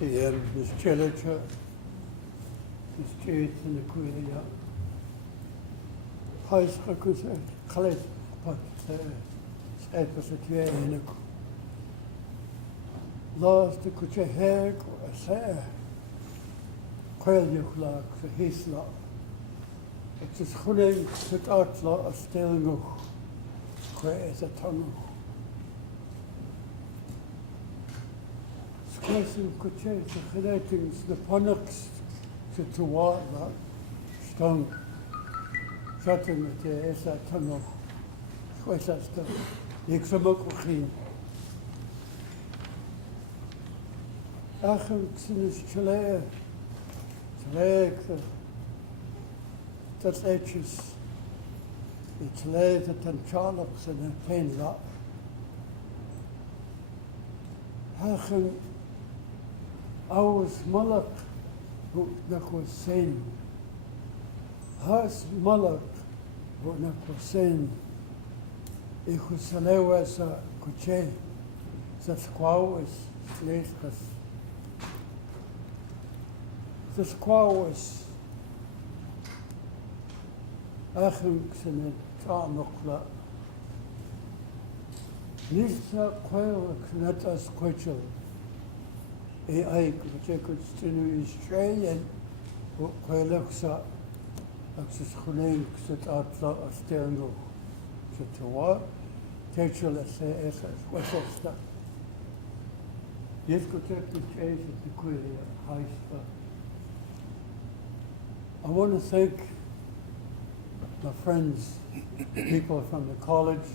CM, Miss Chilicha, Miss Jade in the Queen, High School, College, but Cyprus at the end. Last the Kucha Hag, a say, Quailuk, the Hisla. It's a schooling with outlaw of stealing, Quays a tunnel. Squashing Kucha, the Hilatings, the Ponux to water, stung, shutting with the Esa tunnel. Squash that stuff. Yixamukin. Achim Xinis Chile, that's H's. It's laid at Tanchalox and a pain lot. Achim Aus Malak, who was saying, Has Malak, who was saying, Ichusalewas Kuche, that's Quawas, Slates. The squaw was Achimks in a Tarnokla. Nisa Quailx not as Quachel. I could continue Australian Quailxa, Axis Hulinks at Atla Asterno. To what? Techel as a Weststa. Yes, could take the chase at the Quillia High School. I want to thank my friends, people from the college,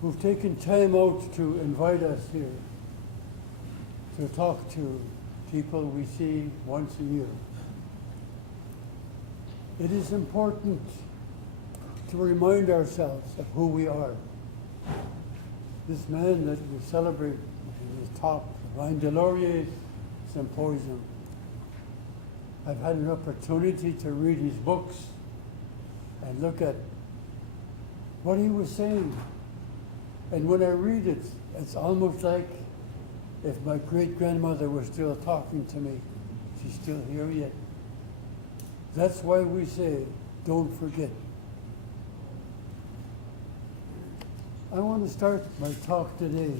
who've taken time out to invite us here to talk to people we see once a year. It is important to remind ourselves of who we are. This man that we celebrate is top, Ryan Delorier's Symposium. I've had an opportunity to read his books and look at what he was saying. And when I read it, it's almost like if my great-grandmother was still talking to me. She's still here yet. That's why we say, don't forget. I want to start my talk today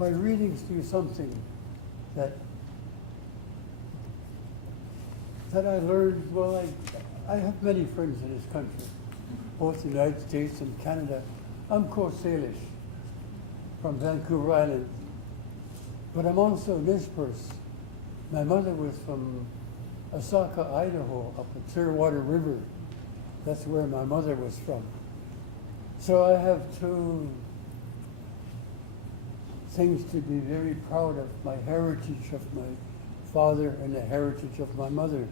by reading through something that I learned. Well, I have many friends in this country, both the United States and Canada. I'm Coast Salish from Vancouver Island, but I'm also Nez-Perce. My mother was from Osaka, Idaho, up the Clearwater River. That's where my mother was from. So I have two things to be very proud of, my heritage of my father and the heritage of my mother.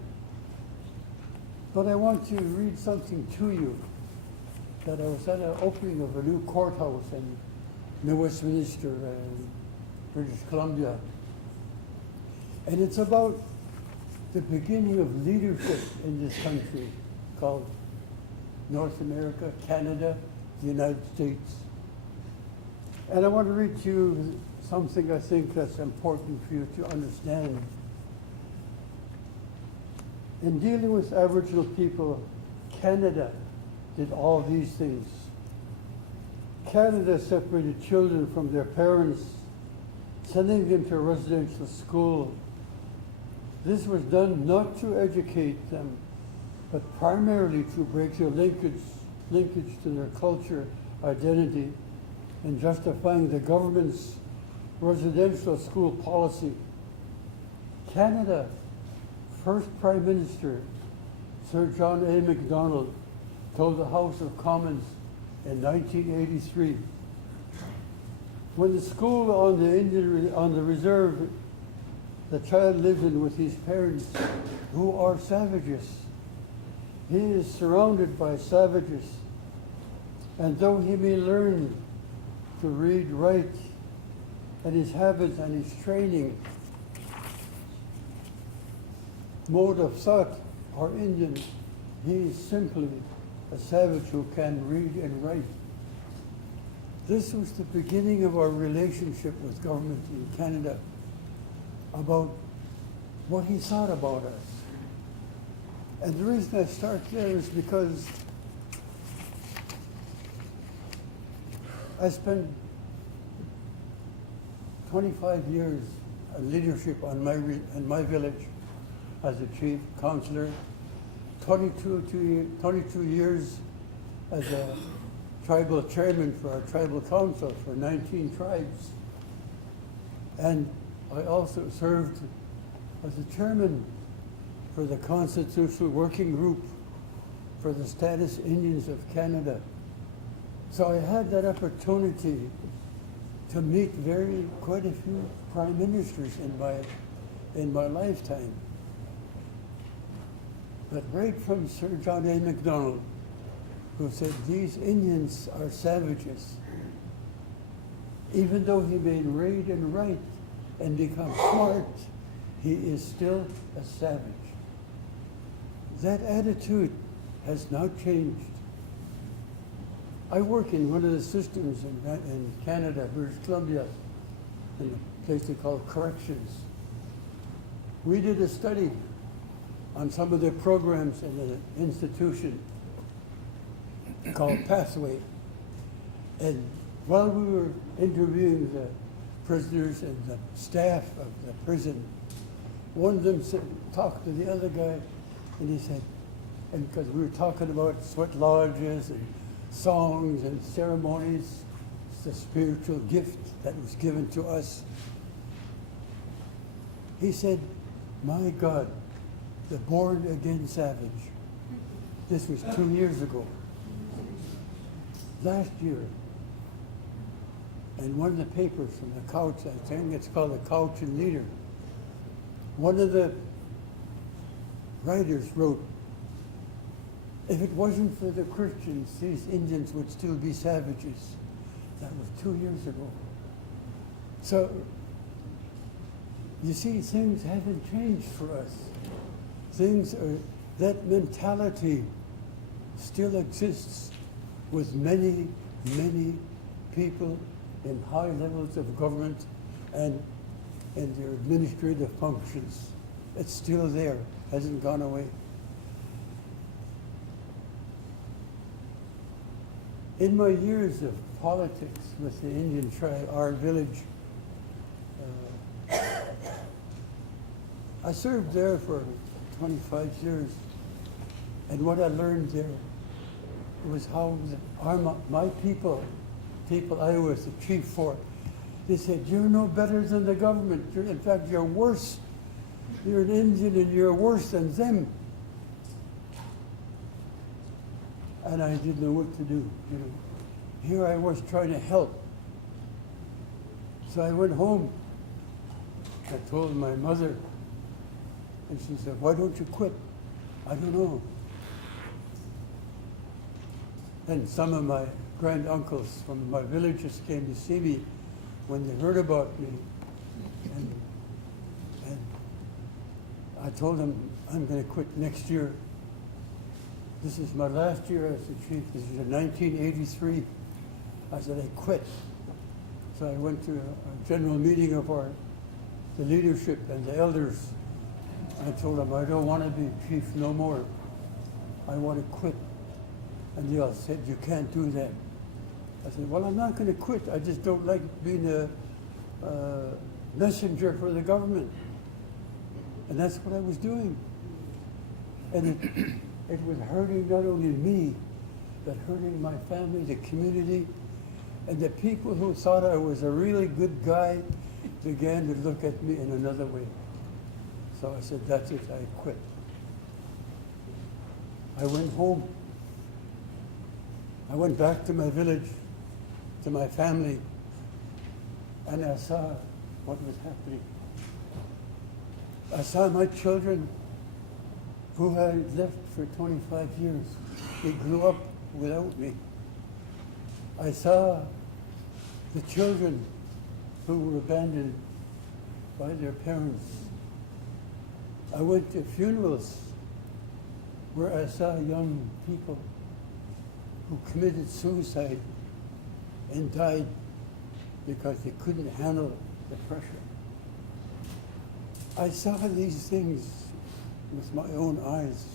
But I want to read something to you that I was at an opening of a new courthouse in New Westminster, British Columbia. And it's about the beginning of leadership in this country called North America, Canada, the United States. And I want to read to you something I think that's important for you to understand. In dealing with Aboriginal people, Canada did all these things. Canada separated children from their parents, sending them to residential school. This was done not to educate them, but primarily to break their linkage to their culture, identity, and justifying the government's residential school policy. Canada first Prime Minister, Sir John A. Macdonald, told the House of Commons in 1983, when the school on the reserve the child lives in with his parents, who are savages, he is surrounded by savages, and though he may learn to read, write, and his habits and his training, mode of thought are Indian, he is simply a savage who can read and write. This was the beginning of our relationship with government in Canada about what he thought about us. And the reason I start there is because I spent 25 years of leadership in my village as a chief counselor, 22 years as a tribal chairman for our tribal council for 19 tribes. And I also served as a chairman for the Constitutional Working Group for the Status Indians of Canada. So I had that opportunity to meet quite a few prime ministers in my lifetime. But right from Sir John A. Macdonald, who said these Indians are savages, even though he may read and write and become smart, he is still a savage. That attitude has not changed. I work in one of the systems in Canada, British Columbia, in a place they call corrections. We did a study on some of the programs in the institution called Pathway. And while we were interviewing the prisoners and the staff of the prison, one of them talked to the other guy, and he said, and because we were talking about sweat lodges and songs and ceremonies, it's the spiritual gift that was given to us. He said, my God, the born again savage. This was 2 years ago. Last year, in one of the papers from the Couch, I think it's called the Couch and Leader, one of the writers wrote, if it wasn't for the Christians, these Indians would still be savages. That was 2 years ago. So, you see, things haven't changed for us. That mentality still exists with many, many people in high levels of government and in their administrative functions. It's still there, hasn't gone away. In my years of politics with the Indian tribe, our village, I served there for 25 years, and what I learned there was how my people I was the chief for, they said, you're no better than the government. In fact, you're worse. You're an Indian and you're worse than them. And I didn't know what to do. You know, here I was trying to help. So I went home. I told my mother, and she said, why don't you quit? I don't know. And some of my granduncles from my villages came to see me when they heard about me. And I told them, I'm going to quit next year. This is my last year as the chief. This is in 1983. I said, I quit. So I went to a general meeting of the leadership and the elders. I told them, I don't want to be chief no more. I want to quit. And they all said, you can't do that. I said, well, I'm not going to quit. I just don't like being a messenger for the government. And that's what I was doing. And it was hurting not only me, but hurting my family, the community, and the people who thought I was a really good guy began to look at me in another way. So I said, that's it, I quit. I went home. I went back to my village, to my family, and I saw what was happening. I saw my children who had left for 25 years. They grew up without me. I saw the children who were abandoned by their parents. I went to funerals where I saw young people who committed suicide and died because they couldn't handle the pressure. I saw these things with my own eyes,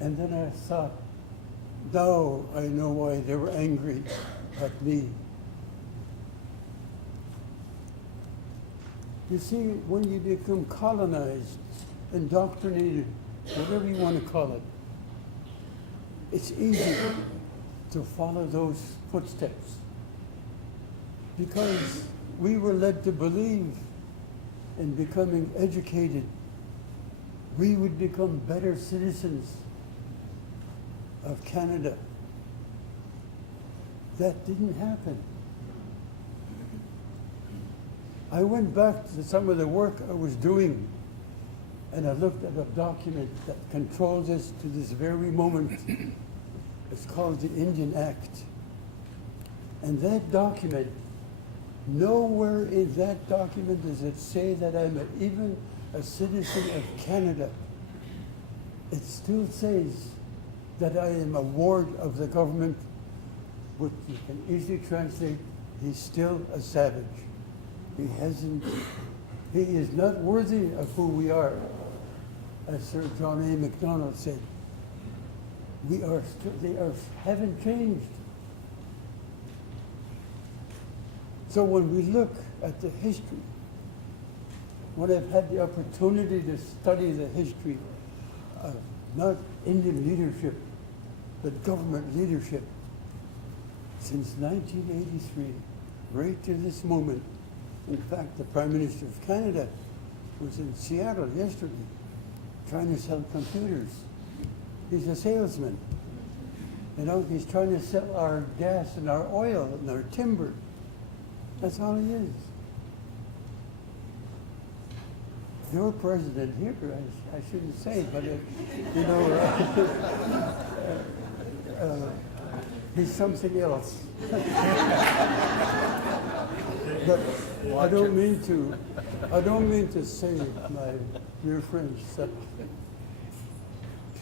and then I thought, now I know why they were angry at me. You see, when you become colonized, indoctrinated, whatever you want to call it, it's easy to follow those footsteps because we were led to believe in becoming educated, we would become better citizens of Canada. That didn't happen. I went back to some of the work I was doing, and I looked at a document that controls us to this very moment. It's called the Indian Act. And that document, nowhere in that document does it say that I'm even a citizen of Canada. It still says that I am a ward of the government, which you can easily translate, he's still a savage. He is not worthy of who we are. As Sir John A. Macdonald said, they haven't changed. So when we look at the history, when I've had the opportunity to study the history of not Indian leadership, but government leadership, since 1983, right to this moment. In fact, the Prime Minister of Canada was in Seattle yesterday trying to sell computers. He's a salesman. You know, he's trying to sell our gas and our oil and our timber. That's all he is. Your president here, I shouldn't say, but you know, he's something else. But I don't mean to say, my dear friends, that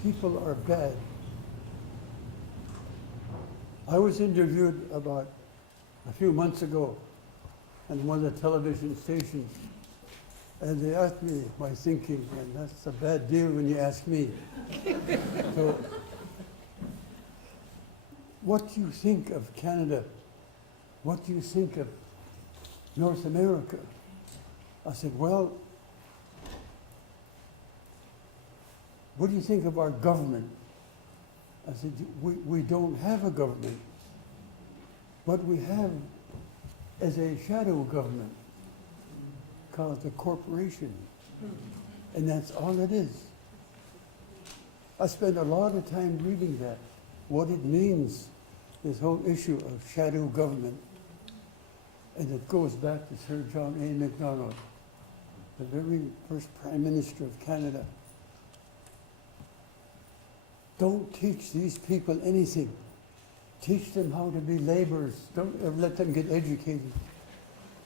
people are bad. I was interviewed about a few months ago on one of the television stations, and they asked me my thinking, and that's a bad deal when you ask me. So, what do you think of Canada? What do you think of North America? I said, well, what do you think of our government? I said, we don't have a government. What we have is a shadow government called the corporation. And that's all it is. I spent a lot of time reading that, what it means, this whole issue of shadow government. And it goes back to Sir John A. Macdonald, the very first Prime Minister of Canada. Don't teach these people anything. Teach them how to be laborers. Don't ever let them get educated,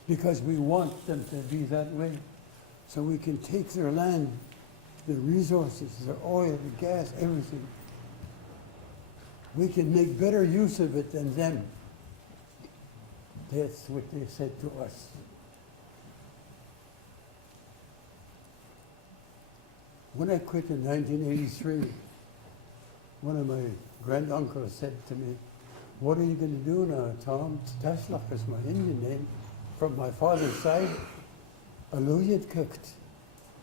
because we want them to be that way, so we can take their land, their resources, their oil, the gas, everything. We can make better use of it than them. That's what they said to us. When I quit in 1983, one of my granduncles said to me, what are you going to do now, Tom? Tesla is my Indian name. From my father's side, Aluyat Cooked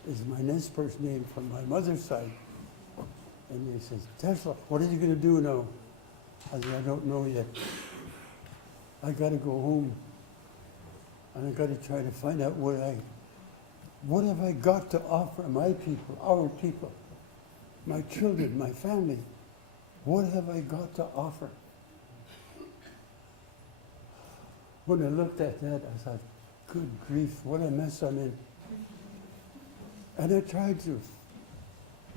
is my Nez name from my mother's side. And he says, Tesla, what are you going to do now? I said, I don't know yet. I got to go home, and I got to try to find out what have I got to offer my people, our people, my children, my family. What have I got to offer? When I looked at that, I thought, good grief, what a mess I'm in. And I tried to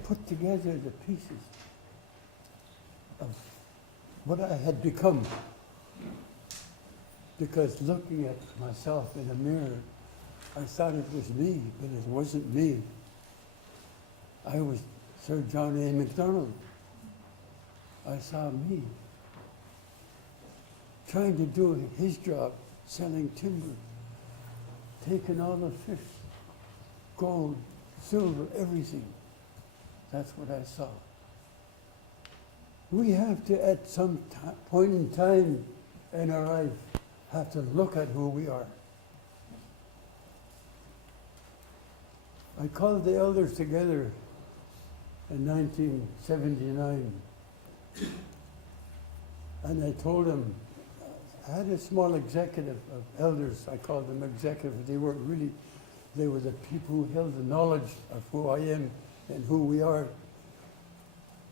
put together the pieces of what I had become. Because looking at myself in a mirror, I thought it was me, but it wasn't me. I was Sir John A. Macdonald. I saw me. trying to do his job, selling timber, taking all the fish, gold, silver, everything. That's what I saw. We have to, at some point in time in our life, have to look at who we are. I called the elders together in 1979, and I told them, I had a small executive of elders. I called them executive. They weren't really, they were the people who held the knowledge of who I am and who we are.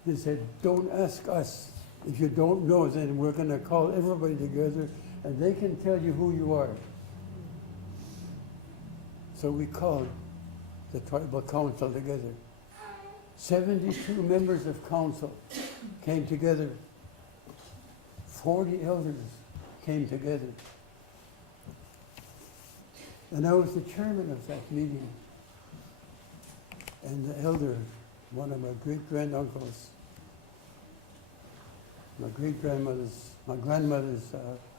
They said, don't ask us. If you don't know, then we're going to call everybody together and they can tell you who you are. So we called the tribal council together. 72 members of council came together. 40 elders came together. And I was the chairman of that meeting. And the elder, one of my great-granduncles, my grandmother's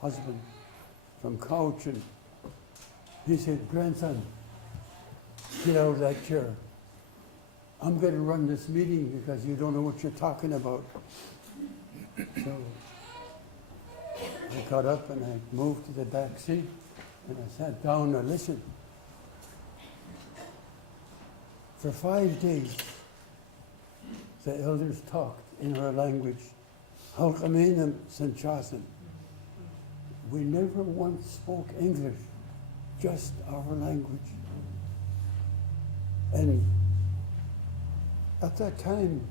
husband from Cowichan, he said, grandson, get out of that chair. I'm going to run this meeting because you don't know what you're talking about. So I got up and I moved to the back seat and I sat down and listened. For 5 days, the elders talked in our language. Halkaminam Sanchasan. We never once spoke English, just our language. And at that time,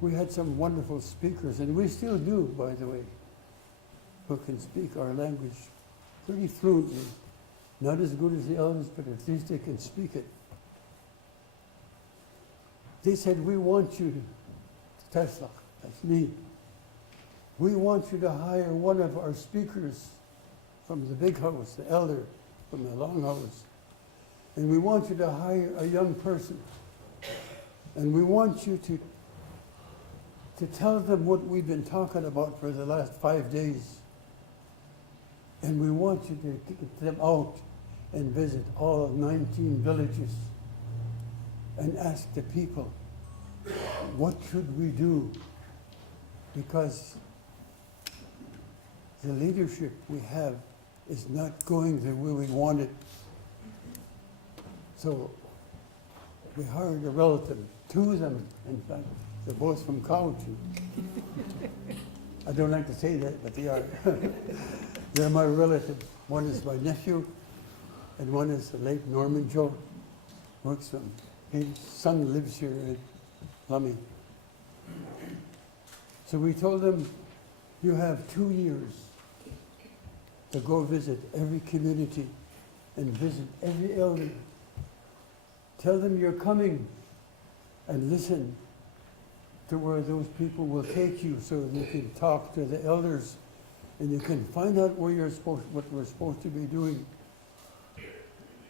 we had some wonderful speakers, and we still do, by the way, who can speak our language pretty fluently. Not as good as the elders, but at least they can speak it. They said, we want you to Tesla. That's me. We want you to hire one of our speakers from the big house, the elder from the long house. And we want you to hire a young person. And we want you to tell them what we've been talking about for the last 5 days. And we want you to get them out and visit all 19 villages and ask the people, what should we do? Because the leadership we have is not going the way we want it. So we hired a relative, 2 of them, in fact. They're both from Cowichan. I don't like to say that, but they are. They're my relative. One is my nephew, and one is the late Norman Joe. Works from, his son lives here in Lummi. So we told them, you have 2 years to go visit every community and visit every elder. Tell them you're coming and listen to where those people will take you so you can talk to the elders and you can find out where what we're supposed to be doing.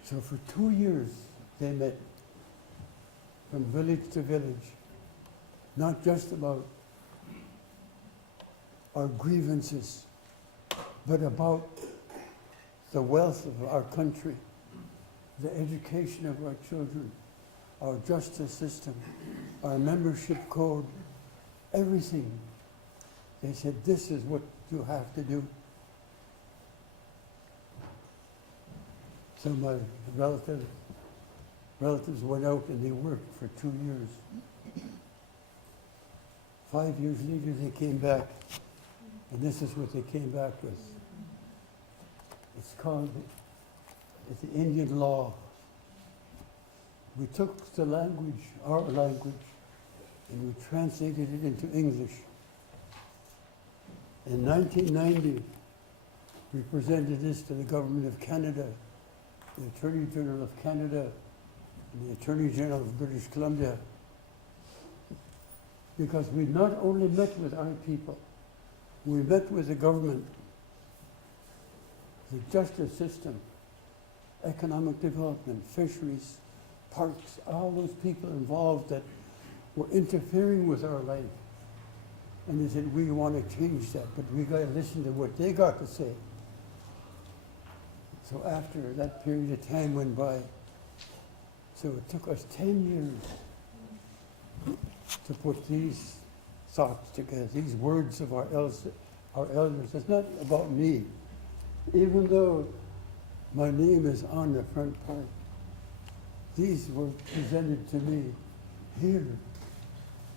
So for 2 years they met from village to village, not just about our grievances, but about the wealth of our country, the education of our children, our justice system, our membership code, everything. They said, this is what you have to do. So my relatives went out and they worked for 2 years. 5 years later they came back, and this is what they came back with. It's called the Indian law. We took the language, our language, and we translated it into English. In 1990, we presented this to the Government of Canada, the Attorney General of Canada, and the Attorney General of British Columbia, because we not only met with our people, we met with the government, the justice system, economic development, fisheries, parks, all those people involved that were interfering with our life. And they said, we want to change that, but we got to listen to what they got to say. So after that period of time went by, so it took us 10 years to put these thoughts together, these words of our elders. It's not about me. Even though my name is on the front part, these were presented to me. Here,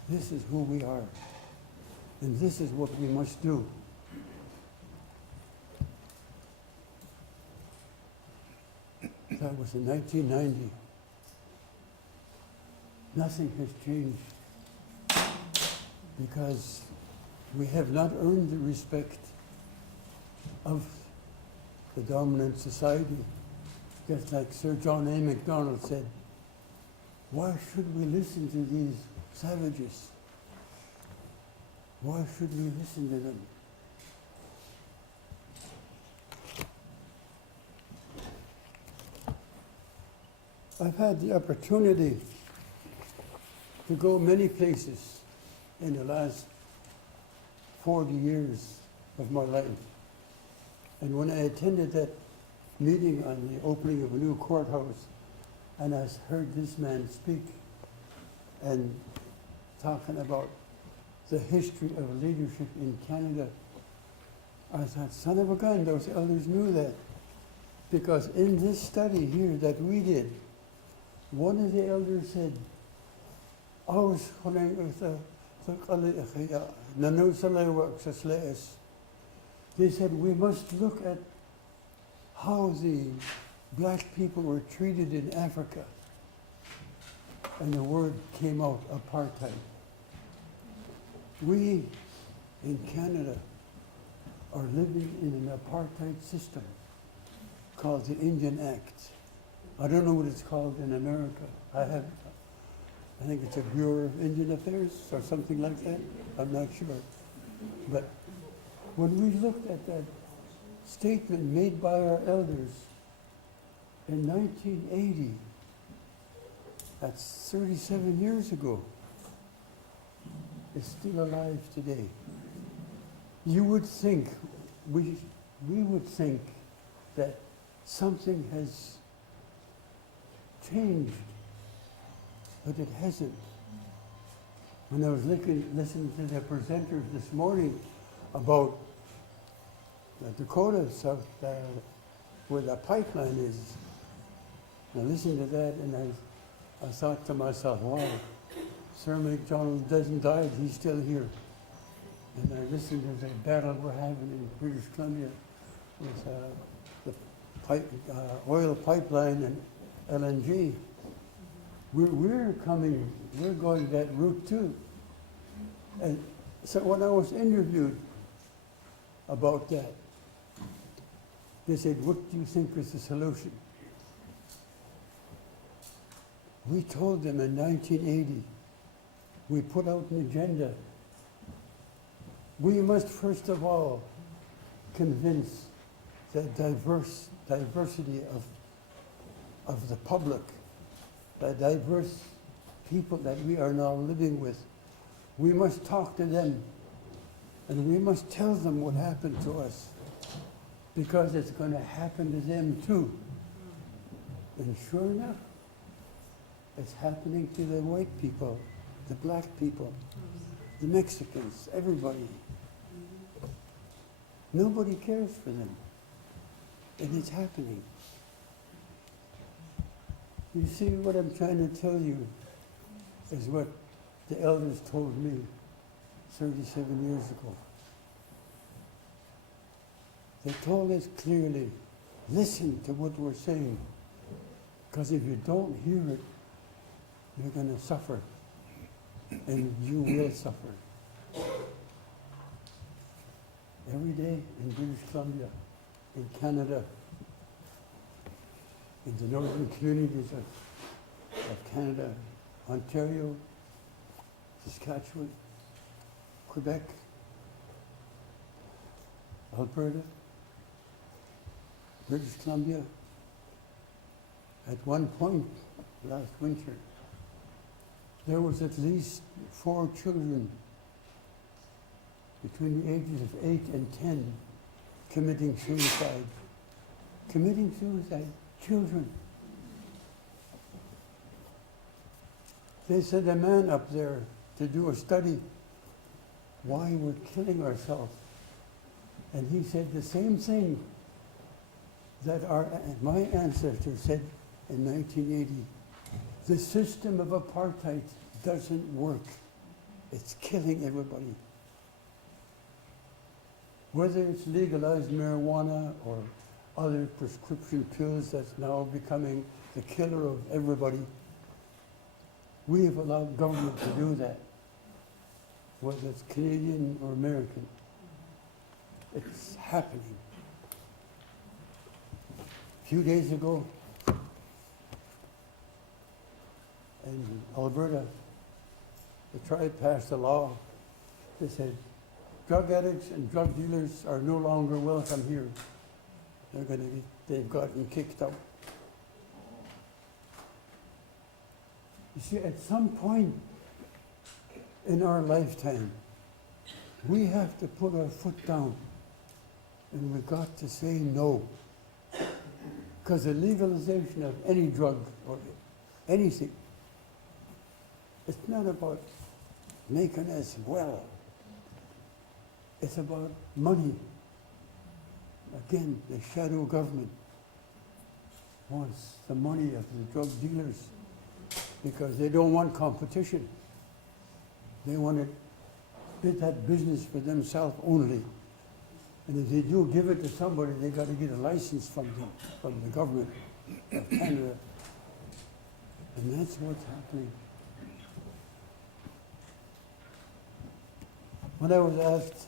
this is who we are. And this is what we must do. That was in 1990. Nothing has changed because we have not earned the respect of the dominant society. Just like Sir John A. Macdonald said, why should we listen to these savages? Why should we listen to them? I've had the opportunity to go many places in the last 40 years of my life. And when I attended that meeting on the opening of a new courthouse, and I heard this man speak and talking about the history of leadership in Canada, I thought, son of a gun, those elders knew that. Because in this study here that we did, one of the elders said, they said, we must look at how the black people were treated in Africa. And the word came out, apartheid. We in Canada are living in an apartheid system called the Indian Act. I don't know what it's called in America. I think it's a Bureau of Indian Affairs or something like that. I'm not sure. But when we looked at that statement made by our elders in 1980, that's 37 years ago, it's still alive today. You would think, we would think that something has changed, but it hasn't. When I was listening to the presenters this morning about the Dakota South, where the pipeline is, I listened to that and I thought to myself, wow, Sir MacDonald doesn't die, he's still here. And I listened to the battle we're having in British Columbia with the oil pipeline and LNG. We're going that route too. And so when I was interviewed about that, they said, what do you think is the solution? We told them in 1980, we put out an agenda. We must first of all convince the diversity of the public, the diverse people that we are now living with. We must talk to them and we must tell them what happened to us, because it's going to happen to them too. And sure enough, it's happening to the white people, the black people, the Mexicans, everybody. Nobody cares for them. And it's happening. You see, what I'm trying to tell you is what the elders told me 37 years ago. They told us clearly, listen to what we're saying, because if you don't hear it, you're going to suffer, and you will suffer. Every day in British Columbia, in Canada, in the northern communities of Canada, Ontario, Saskatchewan, Quebec, Alberta, British Columbia. At one point last winter, there was at least 4 children between the ages of 8 and 10 committing suicide. Committing suicide, children. They sent a man up there to do a study why we're killing ourselves. And he said the same thing that my ancestors said in 1980. The system of apartheid doesn't work. It's killing everybody. Whether it's legalized marijuana or other prescription pills that's now becoming the killer of everybody, we have allowed government to do that, whether it's Canadian or American. It's happening. A few days ago, in Alberta, the tribe passed a law that said drug addicts and drug dealers are no longer welcome here. They've gotten kicked out. You see, at some point in our lifetime, we have to put our foot down and we've got to say no. Because the legalization of any drug or anything, it's not about making us well. It's about money. Again, the shadow government wants the money of the drug dealers because they don't want competition. They want to get that business for themselves only. And if they do give it to somebody, they got to get a license from them, from the government of Canada. And that's what's happening. When I was asked,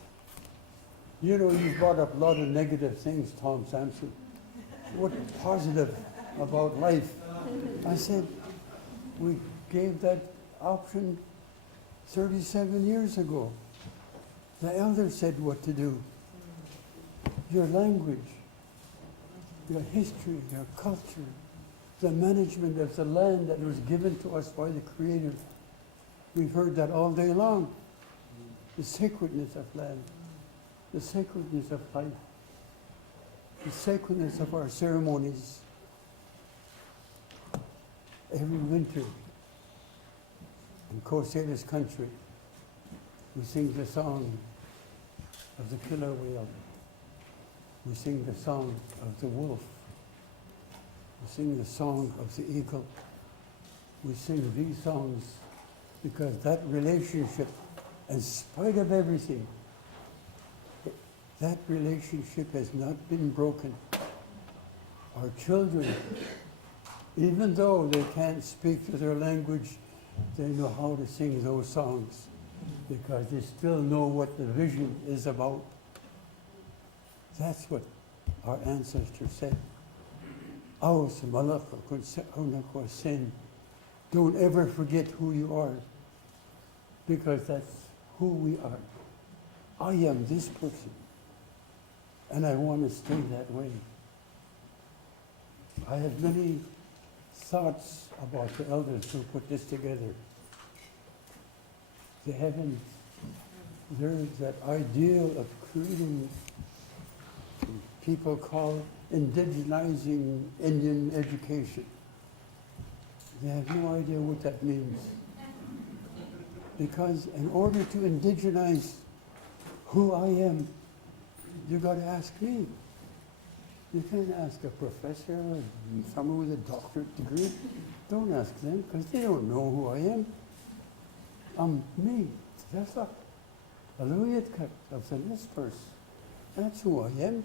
you know, you brought up a lot of negative things, Tom Sampson. What's positive about life? I said, we gave that option 37 years ago. The elders said what to do. Your language, your history, your culture, the management of the land that was given to us by the Creator. We've heard that all day long. The sacredness of land, the sacredness of life, the sacredness of our ceremonies. Every winter in Coast Salish country, we sing the song of the killer whale. We sing the song of the wolf. We sing the song of the eagle. We sing these songs because that relationship, in spite of everything, that relationship has not been broken. Our children, even though they can't speak to their language, they know how to sing those songs because they still know what the vision is about. That's what our ancestors said. Don't ever forget who you are, because that's who we are. I am this person, and I want to stay that way. I have many thoughts about the elders who put this together. They haven't, there's that ideal of creating, people call indigenizing Indian education. They have no idea what that means. Because in order to indigenize who I am, you got to ask me. You can't ask a professor or someone with a doctorate degree. Don't ask them, because they don't know who I am. I'm me. That's a Aluyatkat of the Nespers. That's who I am.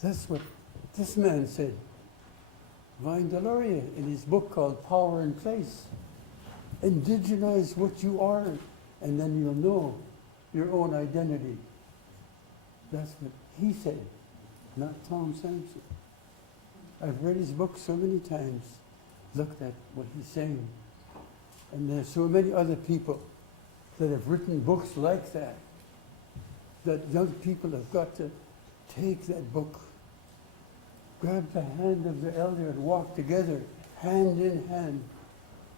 That's what this man said. Vine Deloria, in his book called Power and Place. Indigenize what you are, and then you'll know your own identity. That's what he said, not Tom Sampson. I've read his book so many times, looked at what he's saying. And there's so many other people that have written books like that, that young people have got to take that book, grab the hand of the elder and walk together, hand in hand,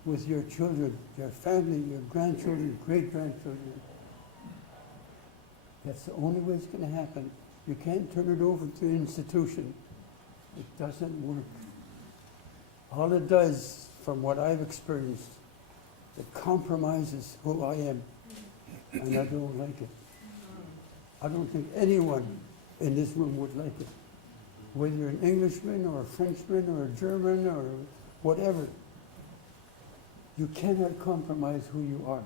with your children, your family, your grandchildren, great-grandchildren. That's the only way it's going to happen. You can't turn it over to an institution. It doesn't work. All it does, from what I've experienced, it compromises who I am, and I don't like it. I don't think anyone in this room would like it. Whether you're an Englishman or a Frenchman or a German or whatever, you cannot compromise who you are.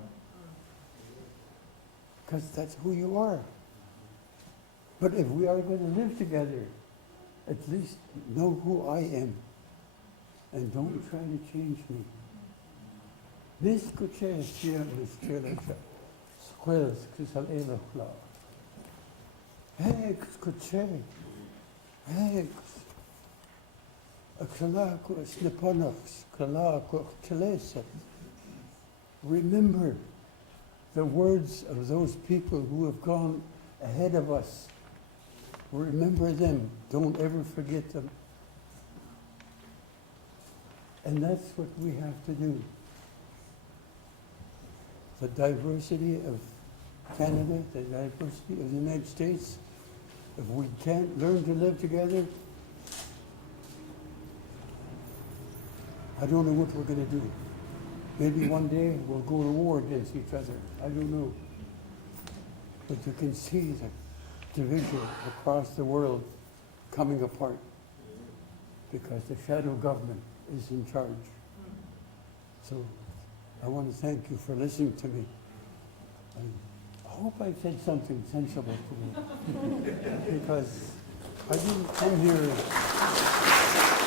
Because that's who you are. But if we are going to live together, at least know who I am. And don't try to change me. Niskuche sia niskelacha. Squels kisal elachla. Hegs kuche. Hegs. Akalako sniponox. Kalako telesa. Remember the words of those people who have gone ahead of us. Remember them. Don't ever forget them. And that's what we have to do. The diversity of Canada, the diversity of the United States, if we can't learn to live together, I don't know what we're going to do. Maybe one day we'll go to war against each other. I don't know. But you can see the division across the world coming apart because the shadow government is in charge. So I want to thank you for listening to me. I hope I said something sensible to you because I didn't come here